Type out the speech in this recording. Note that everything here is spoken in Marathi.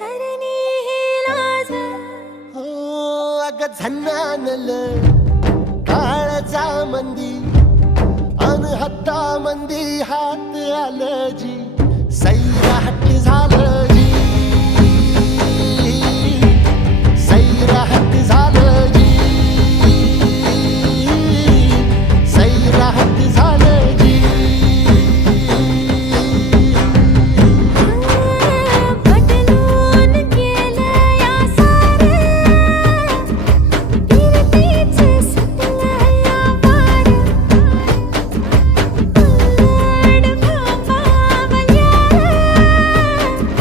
तरणी ही लाज हो अग झन्नानल काळजा मंदी अन हत्ता मंदी हात आलं जी सैरा हट्टी झालं